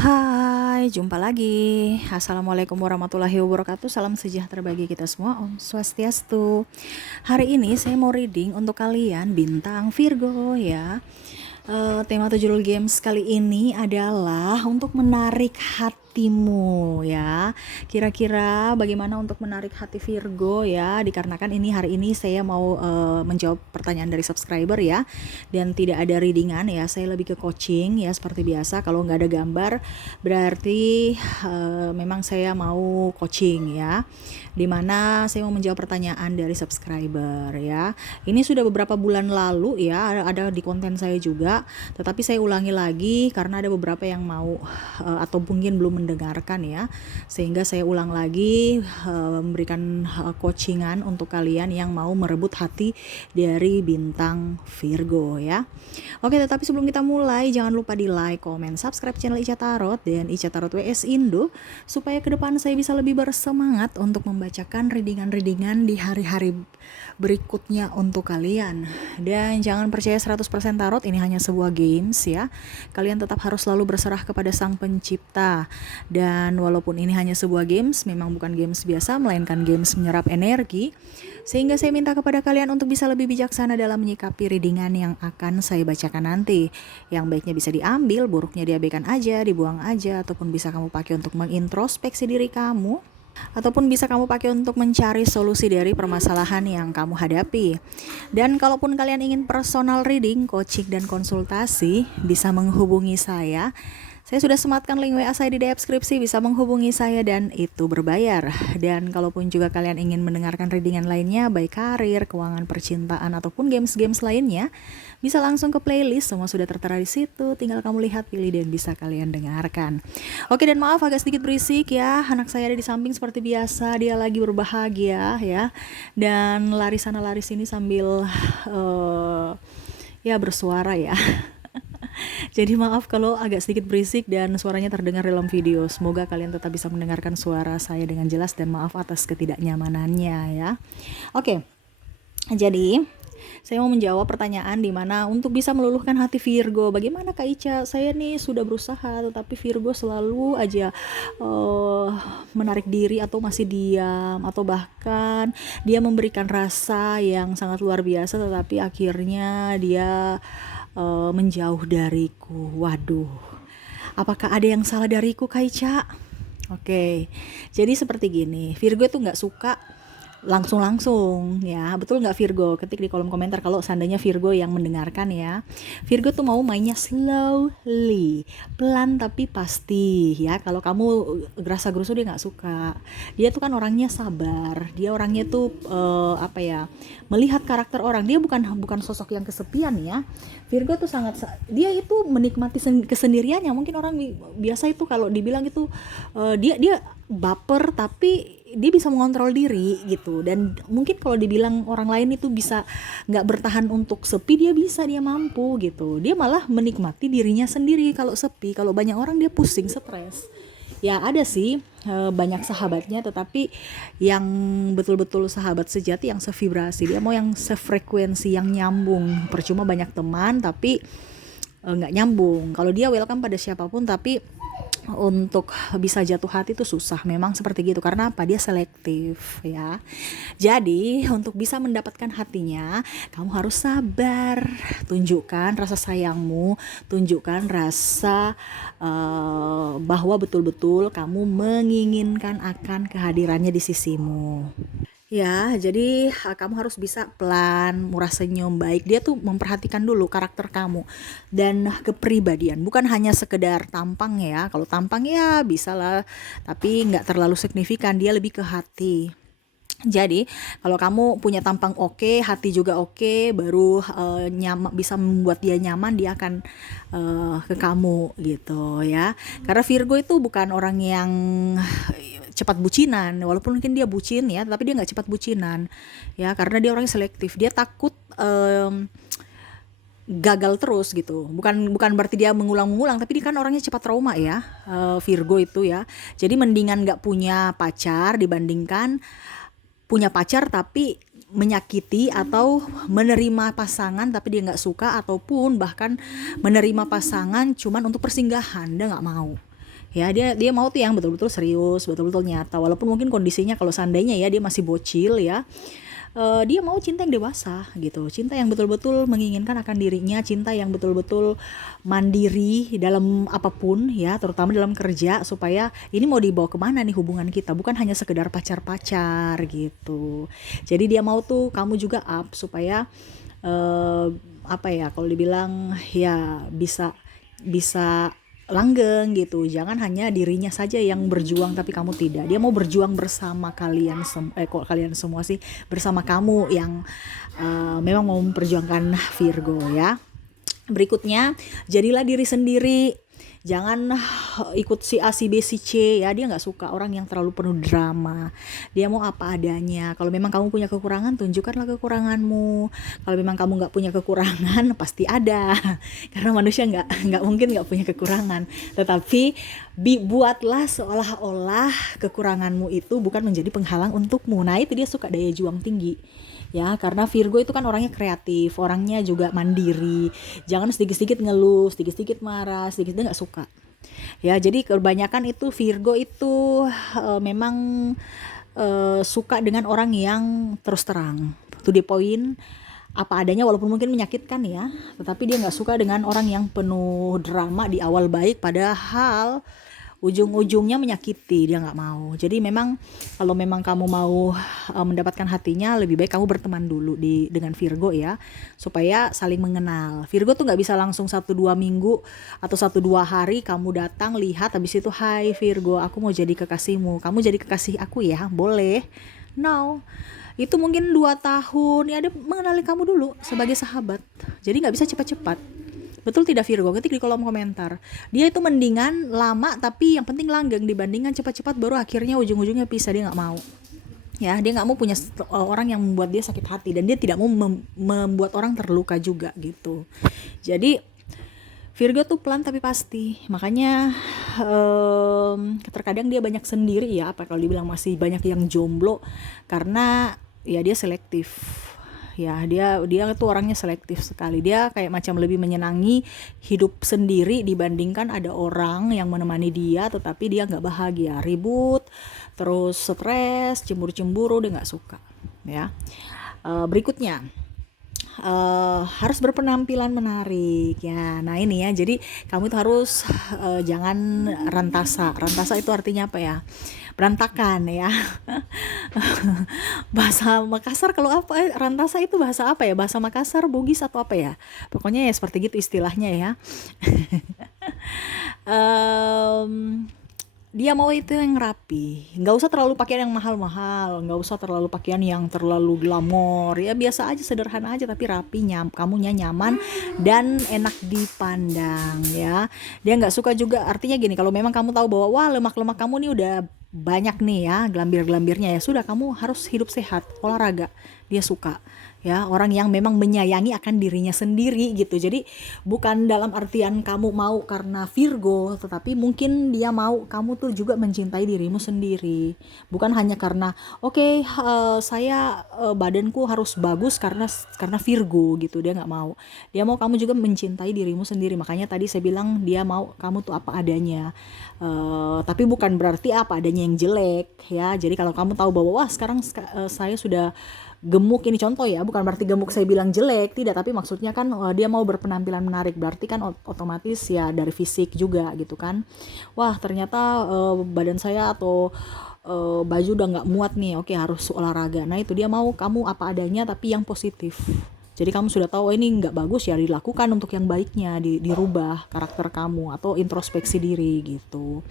Hai, jumpa lagi. Assalamualaikum warahmatullahi wabarakatuh. Salam sejahtera bagi kita semua. Om Swastiastu. Hari ini saya mau reading untuk kalian bintang Virgo ya. Tema judul games kali ini adalah untuk menarik hatimu ya. Kira-kira bagaimana untuk menarik hati Virgo ya? Dikarenakan hari ini saya mau menjawab pertanyaan dari subscriber ya, dan tidak ada readingan ya. Saya lebih ke coaching ya seperti biasa. Kalau nggak ada gambar berarti memang saya mau coaching ya. Dimana saya mau menjawab pertanyaan dari subscriber ya. Ini sudah beberapa bulan lalu ya, ada di konten saya juga, tetapi saya ulangi lagi karena ada beberapa yang mau atau mungkin belum mendengarkan ya, sehingga saya ulang lagi memberikan coachingan untuk kalian yang mau merebut hati dari bintang Virgo ya. Oke, tetapi sebelum kita mulai jangan lupa di like, comment, subscribe channel Ica Tarot dan Ica Tarot WS Indo supaya ke depan saya bisa lebih bersemangat untuk membacakan readingan-readingan di hari-hari berikutnya untuk kalian. Dan jangan percaya 100% tarot, ini hanya sebuah games ya. Kalian tetap harus selalu berserah kepada Sang Pencipta. Dan walaupun ini hanya sebuah games, memang bukan games biasa, melainkan games menyerap energi. Sehingga saya minta kepada kalian untuk bisa lebih bijaksana dalam menyikapi readingan yang akan saya bacakan nanti. Yang baiknya bisa diambil, buruknya diabaikan aja, dibuang aja, ataupun bisa kamu pakai untuk mengintrospeksi diri kamu, ataupun bisa kamu pakai untuk mencari solusi dari permasalahan yang kamu hadapi. Dan kalaupun kalian ingin personal reading, coaching, dan konsultasi, bisa menghubungi saya. Saya sudah sematkan link WA saya di deskripsi, bisa menghubungi saya dan itu berbayar. Dan kalaupun juga kalian ingin mendengarkan readingan lainnya, baik karir, keuangan, percintaan, ataupun games-games lainnya, bisa langsung ke playlist, semua sudah tertera di situ, tinggal kamu lihat, pilih, dan bisa kalian dengarkan. Oke, dan maaf agak sedikit berisik ya, anak saya ada di samping seperti biasa, dia lagi berbahagia ya, dan lari sana lari sini sambil ya bersuara ya. Jadi maaf kalau agak sedikit berisik dan suaranya terdengar dalam video. Semoga kalian tetap bisa mendengarkan suara saya dengan jelas, dan maaf atas ketidaknyamanannya ya. Oke, jadi saya mau menjawab pertanyaan di mana untuk bisa meluluhkan hati Virgo. Bagaimana Kak Ica? Saya nih sudah berusaha, tetapi Virgo selalu aja menarik diri atau masih diam, atau bahkan dia memberikan rasa yang sangat luar biasa, tetapi akhirnya dia menjauh dariku. Waduh, apakah ada yang salah dariku Kak Ica? Oke, jadi seperti gini, Virgo itu nggak suka langsung ya, betul nggak Virgo? Ketik di kolom komentar kalau seandainya Virgo yang mendengarkan ya. Virgo tuh mau mainnya slowly, pelan tapi pasti ya. Kalau kamu gerasa gerusu dia nggak suka. Dia tuh kan orangnya sabar, dia orangnya tuh melihat karakter orang. Dia bukan sosok yang kesepian ya. Virgo tuh dia itu menikmati kesendiriannya. Mungkin orang biasa itu kalau dibilang itu dia baper, tapi dia bisa mengontrol diri gitu. Dan mungkin kalau dibilang orang lain itu bisa nggak bertahan untuk sepi, dia mampu gitu. Dia malah menikmati dirinya sendiri kalau sepi. Kalau banyak orang dia pusing, stres. Ya ada sih banyak sahabatnya, tetapi yang betul-betul sahabat sejati, yang sevibrasi, dia mau yang sefrekuensi, yang nyambung. Percuma banyak teman tapi nggak nyambung. Kalau dia welcome pada siapapun, tapi untuk bisa jatuh hati itu susah, memang seperti gitu. Karena apa? Dia selektif ya. Jadi untuk bisa mendapatkan hatinya, kamu harus sabar, tunjukkan rasa sayangmu, tunjukkan rasa bahwa betul-betul kamu menginginkan akan kehadirannya di sisimu. Ya, jadi kamu harus bisa pelan, murah senyum, baik. Dia tuh memperhatikan dulu karakter kamu dan kepribadian, bukan hanya sekedar tampang ya. Kalau tampang ya bisa lah, tapi nggak terlalu signifikan. Dia lebih ke hati. Jadi kalau kamu punya tampang oke, hati juga oke, baru bisa membuat dia nyaman, dia akan ke kamu gitu ya. Karena Virgo itu bukan orang yang cepat bucinan, walaupun mungkin dia bucin ya, tapi dia nggak cepat bucinan ya, karena dia orangnya selektif. Dia takut gagal terus gitu. Bukan berarti dia mengulang-mengulang, tapi dia kan orangnya cepat trauma ya, Virgo itu ya. Jadi mendingan nggak punya pacar dibandingkan punya pacar tapi menyakiti, atau menerima pasangan tapi dia nggak suka, ataupun bahkan menerima pasangan cuman untuk persinggahan, dia nggak mau. Ya, dia mau tuh yang betul-betul serius, betul-betul nyata. Walaupun mungkin kondisinya kalau seandainya ya dia masih bocil ya, dia mau cinta yang dewasa gitu, cinta yang betul-betul menginginkan akan dirinya, cinta yang betul-betul mandiri dalam apapun ya, terutama dalam kerja, supaya ini mau dibawa kemana nih hubungan kita, bukan hanya sekedar pacar-pacar gitu. Jadi dia mau tuh kamu juga up supaya eh, apa ya, kalau dibilang ya bisa bisa langgeng gitu. Jangan hanya dirinya saja yang berjuang tapi kamu tidak. Dia mau berjuang bersama kalian kok kalian semua sih, bersama kamu yang memang mau memperjuangkan Virgo ya. Berikutnya, jadilah diri sendiri. Jangan ikut si A, si B, si C ya. Dia nggak suka orang yang terlalu penuh drama. Dia mau apa adanya. Kalau memang kamu punya kekurangan, tunjukkanlah kekuranganmu. Kalau memang kamu nggak punya kekurangan, pasti ada. Karena manusia nggak mungkin nggak punya kekurangan. Tetapi buatlah seolah-olah kekuranganmu itu bukan menjadi penghalang untukmu. Nah itu dia suka daya juang tinggi. Ya, karena Virgo itu kan orangnya kreatif, orangnya juga mandiri. Jangan sedikit-sedikit ngeluh, sedikit-sedikit marah, sedikit-sedikit nggak suka. Ya, jadi kebanyakan itu Virgo itu memang suka dengan orang yang terus terang, to the point, apa adanya, walaupun mungkin menyakitkan ya, tetapi dia nggak suka dengan orang yang penuh drama di awal baik, padahal ujung-ujungnya menyakiti, dia nggak mau. Jadi memang kalau memang kamu mau mendapatkan hatinya, lebih baik kamu berteman dulu dengan Virgo ya, supaya saling mengenal. Virgo tuh nggak bisa langsung 1-2 minggu atau 1-2 hari kamu datang lihat habis itu, hai Virgo, aku mau jadi kekasihmu, kamu jadi kekasih aku ya, boleh? No, itu mungkin 2 tahun ya, dia mengenali kamu dulu sebagai sahabat. Jadi nggak bisa cepat-cepat. Betul tidak Virgo? Ketik di kolom komentar. Dia itu mendingan lama tapi yang penting langgeng, dibandingkan cepat-cepat baru akhirnya ujung-ujungnya pisah. Dia nggak mau. Ya, dia nggak mau punya orang yang membuat dia sakit hati, dan dia tidak mau membuat orang terluka juga gitu. Jadi Virgo tuh pelan tapi pasti. Makanya terkadang dia banyak sendiri ya, apa kalau dibilang masih banyak yang jomblo, karena ya dia selektif. Ya, dia tuh orangnya selektif sekali. Dia kayak macam lebih menyenangi hidup sendiri dibandingkan ada orang yang menemani dia tetapi dia nggak bahagia, ribut, terus stres, cemburu-cemburu, dia nggak suka ya. Berikutnya, harus berpenampilan menarik ya. Nah ini ya, jadi kamu itu harus jangan rantasa. Rantasa itu artinya apa ya? Berantakan ya. Bahasa Makassar kalau apa, rantasa itu bahasa apa ya? Bahasa Makassar, Bugis atau apa ya? Pokoknya ya seperti gitu istilahnya ya. Em, Dia mau itu yang rapi, nggak usah terlalu pakaian yang mahal-mahal, nggak usah terlalu pakaian yang terlalu glamor ya, biasa aja, sederhana aja tapi rapi, kamunya nyaman dan enak dipandang ya. Dia nggak suka juga, artinya gini, kalau memang kamu tahu bahwa wah lemak-lemak kamu nih udah banyak nih ya, gelambir-gelambirnya, ya sudah, kamu harus hidup sehat, olahraga. Dia suka ya orang yang memang menyayangi akan dirinya sendiri gitu. Jadi bukan dalam artian kamu mau karena Virgo, tetapi mungkin dia mau kamu tuh juga mencintai dirimu sendiri, bukan hanya karena oke, saya badanku harus bagus karena Virgo gitu. Dia nggak mau, dia mau kamu juga mencintai dirimu sendiri. Makanya tadi saya bilang dia mau kamu tuh apa adanya. Tapi bukan berarti apa adanya yang jelek ya. Jadi kalau kamu tahu bahwa wah sekarang saya sudah gemuk, ini contoh ya, bukan berarti gemuk saya bilang jelek, tidak, tapi maksudnya kan dia mau berpenampilan menarik, berarti kan otomatis ya dari fisik juga gitu kan. Wah ternyata badan saya atau baju udah nggak muat nih, oke harus olahraga. Nah itu dia mau kamu apa adanya tapi yang positif. Jadi kamu sudah tahu ini nggak bagus ya, dilakukan untuk yang baiknya, dirubah karakter kamu atau introspeksi diri gitu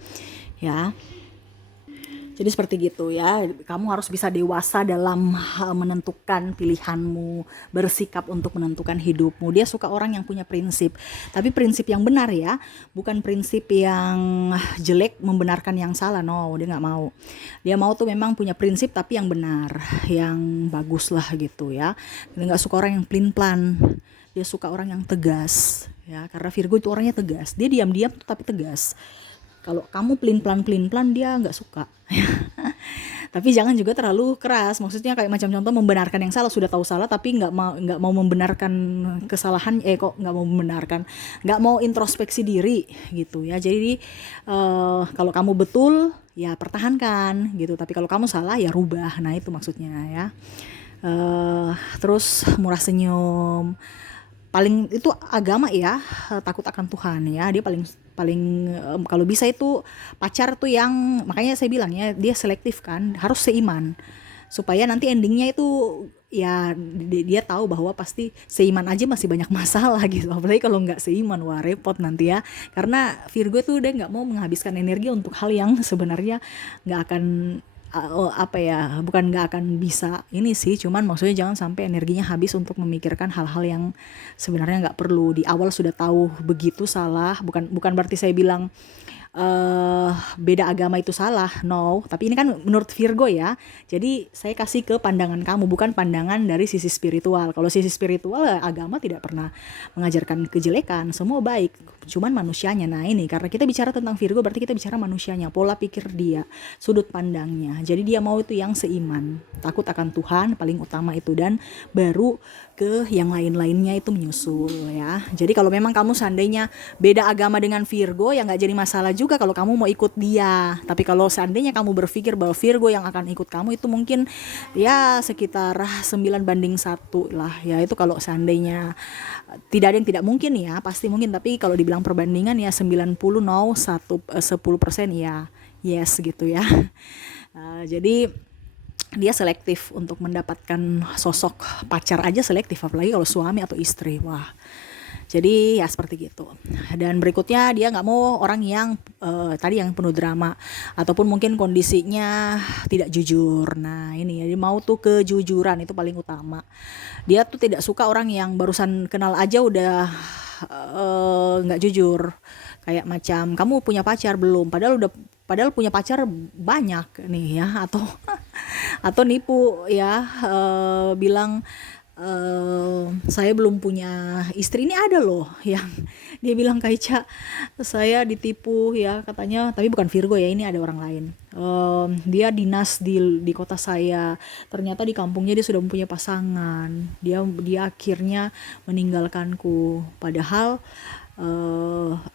ya. Jadi seperti gitu ya, kamu harus bisa dewasa dalam menentukan pilihanmu, bersikap untuk menentukan hidupmu. Dia suka orang yang punya prinsip, tapi prinsip yang benar ya, bukan prinsip yang jelek membenarkan yang salah. No, dia nggak mau. Dia mau tuh memang punya prinsip tapi yang benar, yang bagus lah gitu ya. Dia nggak suka orang yang pelin-pelan. Dia suka orang yang tegas ya, karena Virgo itu orangnya tegas. Dia diam-diam tapi tegas. Kalau kamu pelin-pelan dia nggak suka. Tapi jangan juga terlalu keras. Maksudnya kayak macam contoh membenarkan yang salah, sudah tahu salah tapi nggak mau membenarkan kesalahan, kok nggak mau membenarkan, nggak mau introspeksi diri gitu ya. Jadi kalau kamu betul ya pertahankan gitu. Tapi kalau kamu salah ya rubah. Nah itu maksudnya ya. Terus murah senyum, paling itu agama ya, takut akan Tuhan ya, dia paling paling kalau bisa itu pacar tuh yang, makanya saya bilang ya dia selektif kan, harus seiman supaya nanti endingnya itu ya dia tahu bahwa pasti seiman aja masih banyak masalah gitu, apalagi kalau nggak seiman, wah repot nanti ya, karena Virgo tuh udah nggak mau menghabiskan energi untuk hal yang sebenarnya nggak akan apa ya, bukan nggak akan bisa ini sih, cuman maksudnya jangan sampai energinya habis untuk memikirkan hal-hal yang sebenarnya nggak perlu. Di awal sudah tahu begitu salah, bukan bukan berarti saya bilang beda agama itu salah, no, tapi ini kan menurut Virgo ya, jadi saya kasih ke pandangan kamu, bukan pandangan dari sisi spiritual. Kalau sisi spiritual agama tidak pernah mengajarkan kejelekan, semua baik, cuman manusianya. Nah ini karena kita bicara tentang Virgo berarti kita bicara manusianya, pola pikir dia, sudut pandangnya. Jadi dia mau itu yang seiman, takut akan Tuhan paling utama itu, dan baru ke yang lain-lainnya itu menyusul ya. Jadi kalau memang kamu seandainya beda agama dengan Virgo ya nggak jadi masalah juga kalau kamu mau ikut dia. Tapi kalau seandainya kamu berpikir bahwa Virgo yang akan ikut kamu, itu mungkin ya sekitar 9:1 lah ya. Itu kalau seandainya, tidak ada yang tidak mungkin ya, pasti mungkin, tapi kalau dibilang perbandingan ya 90 no 10% ya yes gitu ya. Jadi dia selektif untuk mendapatkan sosok pacar aja selektif, apalagi kalau suami atau istri. Wah, jadi ya seperti gitu. Dan berikutnya dia nggak mau orang yang tadi yang penuh drama, ataupun mungkin kondisinya tidak jujur. Nah ini ya, dia mau tuh kejujuran, itu paling utama. Dia tuh tidak suka orang yang barusan kenal aja udah nggak jujur, kayak macam kamu punya pacar belum, padahal punya pacar banyak nih ya, atau atau nipu ya, bilang saya belum punya istri. Ini ada loh yang dia bilang kayak, Ca, saya ditipu ya katanya, tapi bukan Virgo ya, ini ada orang lain. Dia dinas di kota saya, ternyata di kampungnya dia sudah mempunyai pasangan, dia akhirnya meninggalkanku, padahal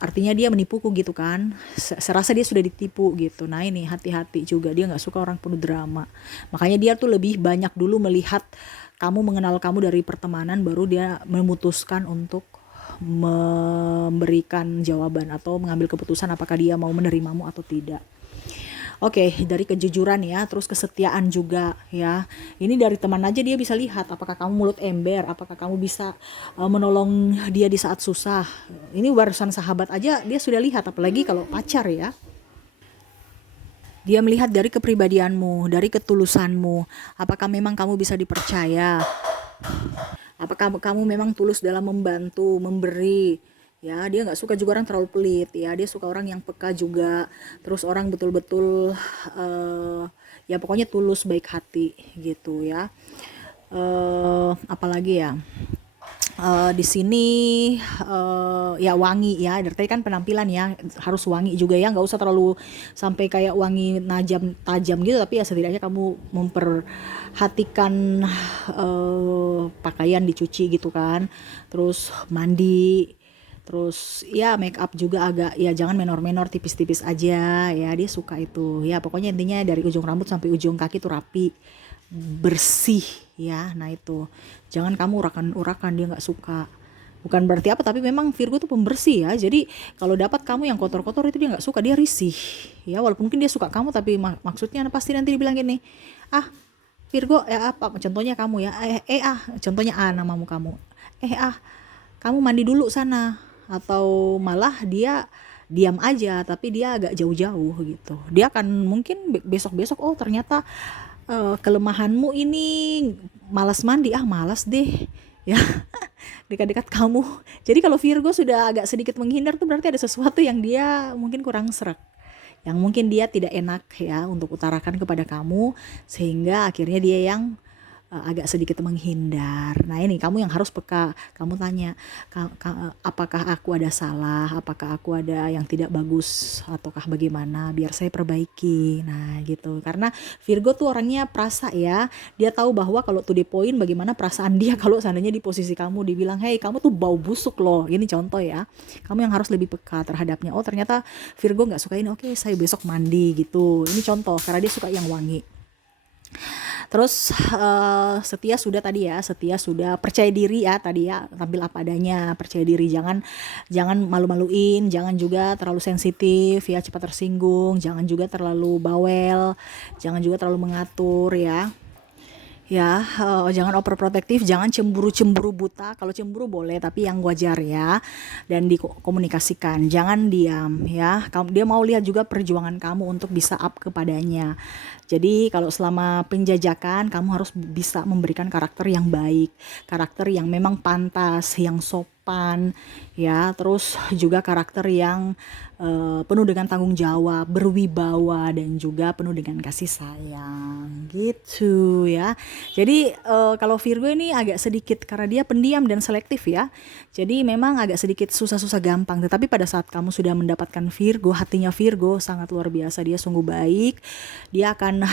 artinya dia menipuku gitu kan. Serasa dia sudah ditipu gitu. Nah ini hati-hati juga, dia nggak suka orang penuh drama, makanya dia tuh lebih banyak dulu melihat kamu, mengenal kamu dari pertemanan, baru dia memutuskan untuk memberikan jawaban atau mengambil keputusan apakah dia mau menerimamu atau tidak. Oke, dari kejujuran ya, terus kesetiaan juga ya. Ini dari teman aja dia bisa lihat apakah kamu mulut ember, apakah kamu bisa menolong dia di saat susah. Ini barusan sahabat aja dia sudah lihat, apalagi kalau pacar ya. Dia melihat dari kepribadianmu, dari ketulusanmu, apakah memang kamu bisa dipercaya, apakah kamu memang tulus dalam membantu, memberi. Ya, dia nggak suka juga orang terlalu pelit ya, dia suka orang yang peka juga, terus orang betul-betul ya pokoknya tulus, baik hati gitu ya. Apalagi ya, di sini ya wangi ya, dari tadi kan penampilan ya harus wangi juga ya, nggak usah terlalu sampai kayak wangi tajam gitu, tapi ya setidaknya kamu memperhatikan pakaian dicuci gitu kan, terus mandi, terus ya make up juga agak ya jangan menor-menor, tipis-tipis aja ya, dia suka itu ya. Pokoknya intinya dari ujung rambut sampai ujung kaki tuh rapi, bersih ya. Nah itu jangan kamu urakan-urakan, dia nggak suka. Bukan berarti apa, tapi memang Virgo tuh pembersih ya, jadi kalau dapat kamu yang kotor-kotor itu dia nggak suka, dia risih ya. Walaupun mungkin dia suka kamu, tapi maksudnya pasti nanti dibilang gini, ah Virgo apa contohnya kamu ya, contohnya namamu kamu, kamu mandi dulu sana, atau malah dia diam aja tapi dia agak jauh-jauh gitu. Dia akan mungkin besok-besok, oh ternyata kelemahanmu ini malas mandi, malas deh ya. Dekat-dekat kamu. Jadi kalau Virgo sudah agak sedikit menghindar tuh berarti ada sesuatu yang dia mungkin kurang srek, yang mungkin dia tidak enak ya untuk utarakan kepada kamu, sehingga akhirnya dia yang agak sedikit menghindar. Nah ini kamu yang harus peka. Kamu tanya, apakah aku ada salah, apakah aku ada yang tidak bagus, ataukah bagaimana, biar saya perbaiki. Nah gitu, karena Virgo tuh orangnya perasa ya. Dia tahu bahwa kalau to the point bagaimana perasaan dia kalau seandainya di posisi kamu dibilang, hey kamu tuh bau busuk loh. Ini contoh ya. Kamu yang harus lebih peka terhadapnya. Oh ternyata Virgo nggak suka ini, oke saya besok mandi gitu. Ini contoh, karena dia suka yang wangi. Terus setia sudah tadi ya, setia sudah, percaya diri ya tadi ya, tampil apa adanya, percaya diri, jangan malu-maluin, jangan juga terlalu sensitif ya, cepat tersinggung, jangan juga terlalu bawel, jangan juga terlalu mengatur ya. Ya, jangan overprotektif, jangan cemburu-cemburu buta. Kalau cemburu boleh, tapi yang wajar ya, dan dikomunikasikan. Jangan diam ya. Dia mau lihat juga perjuangan kamu untuk bisa up kepadanya. Jadi kalau selama penjajakan, kamu harus bisa memberikan karakter yang baik, karakter yang memang pantas, yang sopan ya. Terus juga karakter yang penuh dengan tanggung jawab, berwibawa, dan juga penuh dengan kasih sayang gitu ya. Jadi kalau Virgo ini agak sedikit, karena dia pendiam dan selektif ya, jadi memang agak sedikit susah-susah gampang. Tetapi pada saat kamu sudah mendapatkan Virgo, hatinya Virgo sangat luar biasa, dia sungguh baik. Dia akan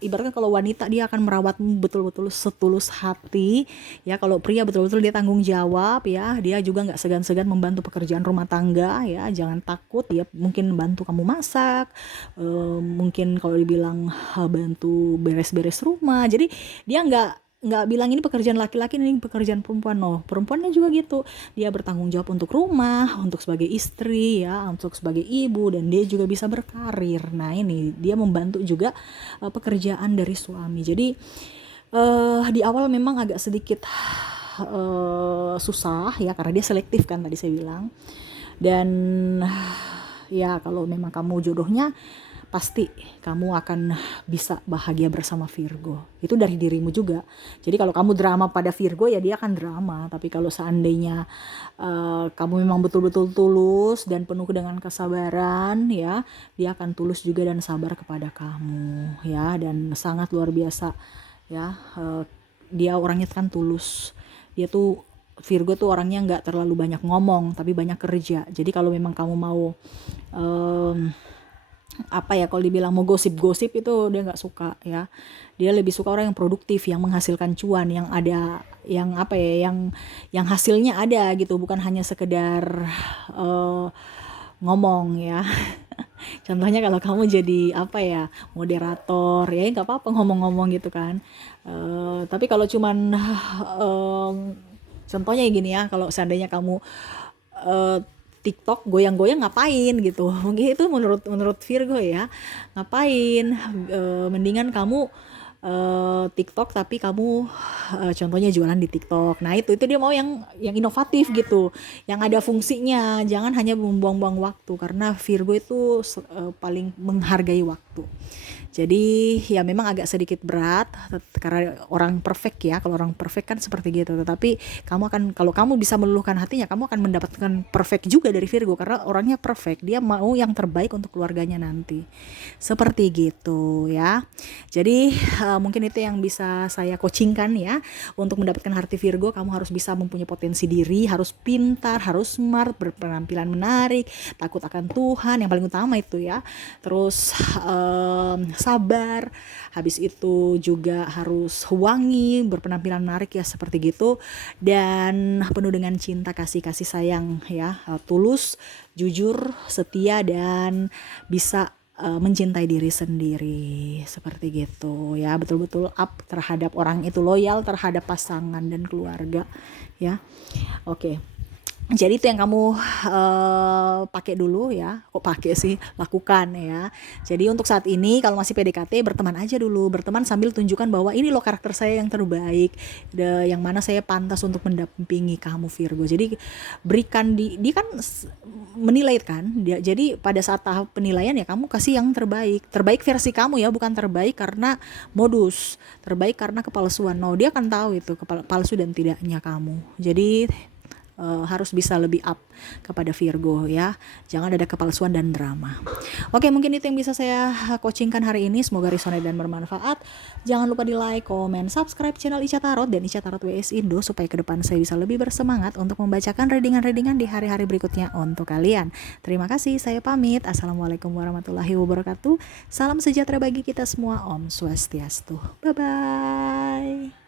ibaratnya kalau wanita, dia akan merawatmu betul-betul setulus hati ya. Kalau pria betul-betul dia tanggung jawab ya, dia juga nggak segan-segan membantu pekerjaan rumah tangga ya. Jangan takut, dia mungkin bantu kamu masak, mungkin kalau dibilang bantu beres-beres rumah. Jadi dia nggak bilang ini pekerjaan laki-laki, ini pekerjaan perempuan. No, perempuannya juga gitu, dia bertanggung jawab untuk rumah, untuk sebagai istri ya, untuk sebagai ibu, dan dia juga bisa berkarir. Nah ini dia membantu juga pekerjaan dari suami. Jadi di awal memang agak sedikit susah ya, karena dia selektif kan tadi saya bilang. Dan ya kalau memang kamu jodohnya, pasti kamu akan bisa bahagia bersama Virgo. Itu dari dirimu juga. Jadi kalau kamu drama pada Virgo, ya dia akan drama. Tapi kalau seandainya kamu memang betul-betul tulus dan penuh dengan kesabaran ya, dia akan tulus juga dan sabar kepada kamu ya, dan sangat luar biasa ya. Dia orangnya kan tulus. Dia tuh, Virgo tuh orangnya nggak terlalu banyak ngomong, tapi banyak kerja. Jadi kalau memang kamu mau apa ya, kalau dibilang mau gosip-gosip, itu dia nggak suka ya. Dia lebih suka orang yang produktif, yang menghasilkan cuan, yang ada, yang apa ya, yang hasilnya ada gitu, bukan hanya sekedar ngomong ya. Contohnya kalau kamu jadi apa ya, moderator ya, nggak apa-apa ngomong-ngomong gitu kan. Tapi kalau cuman contohnya gini ya, kalau seandainya kamu TikTok goyang-goyang, ngapain gitu. Mungkin itu menurut Virgo ya, ngapain. Mendingan kamu TikTok tapi kamu contohnya jualan di TikTok. Nah itu dia mau yang inovatif gitu, yang ada fungsinya. Jangan hanya membuang-buang waktu, karena Virgo itu paling menghargai waktu. Jadi ya memang agak sedikit berat karena orang perfect ya. Kalau orang perfect kan seperti gitu. Tetapi kalau kamu bisa meluluhkan hatinya, kamu akan mendapatkan perfect juga dari Virgo, karena orangnya perfect. Dia mau yang terbaik untuk keluarganya nanti. Seperti gitu ya. Jadi mungkin itu yang bisa saya coachingkan ya. Untuk mendapatkan hati Virgo, kamu harus bisa mempunyai potensi diri, harus pintar, harus smart, berpenampilan menarik, takut akan Tuhan, yang paling utama itu ya. Terus sabar, habis itu juga harus wangi, berpenampilan menarik ya, seperti gitu, dan penuh dengan cinta, kasih sayang ya, tulus, jujur, setia, dan bisa mencintai diri sendiri, seperti gitu ya. Betul-betul up terhadap orang itu, loyal terhadap pasangan dan keluarga ya. Oke. Jadi itu yang kamu pakai dulu ya. Kok pakai sih, lakukan ya. Jadi untuk saat ini kalau masih PDKT, berteman aja dulu. Berteman sambil tunjukkan bahwa ini loh karakter saya yang terbaik, yang mana saya pantas untuk mendampingi kamu Virgo. Jadi berikan, dia kan menilai kan. Jadi pada saat tahap penilaian ya, kamu kasih yang terbaik. Terbaik versi kamu ya, bukan terbaik karena modus. Terbaik karena kepalsuan. No, dia akan tahu itu palsu dan tidaknya kamu. Jadi harus bisa lebih up kepada Virgo ya. Jangan ada kepalsuan dan drama. Oke, mungkin itu yang bisa saya coachingkan hari ini. Semoga resonate dan bermanfaat. Jangan lupa di like, comment, subscribe channel Ica Tarot dan Ica Tarot WS Indo supaya ke depan saya bisa lebih bersemangat untuk membacakan readingan-readingan di hari-hari berikutnya untuk kalian. Terima kasih, saya pamit. Assalamualaikum warahmatullahi wabarakatuh. Salam sejahtera bagi kita semua. Om Swastiastu. Bye-bye.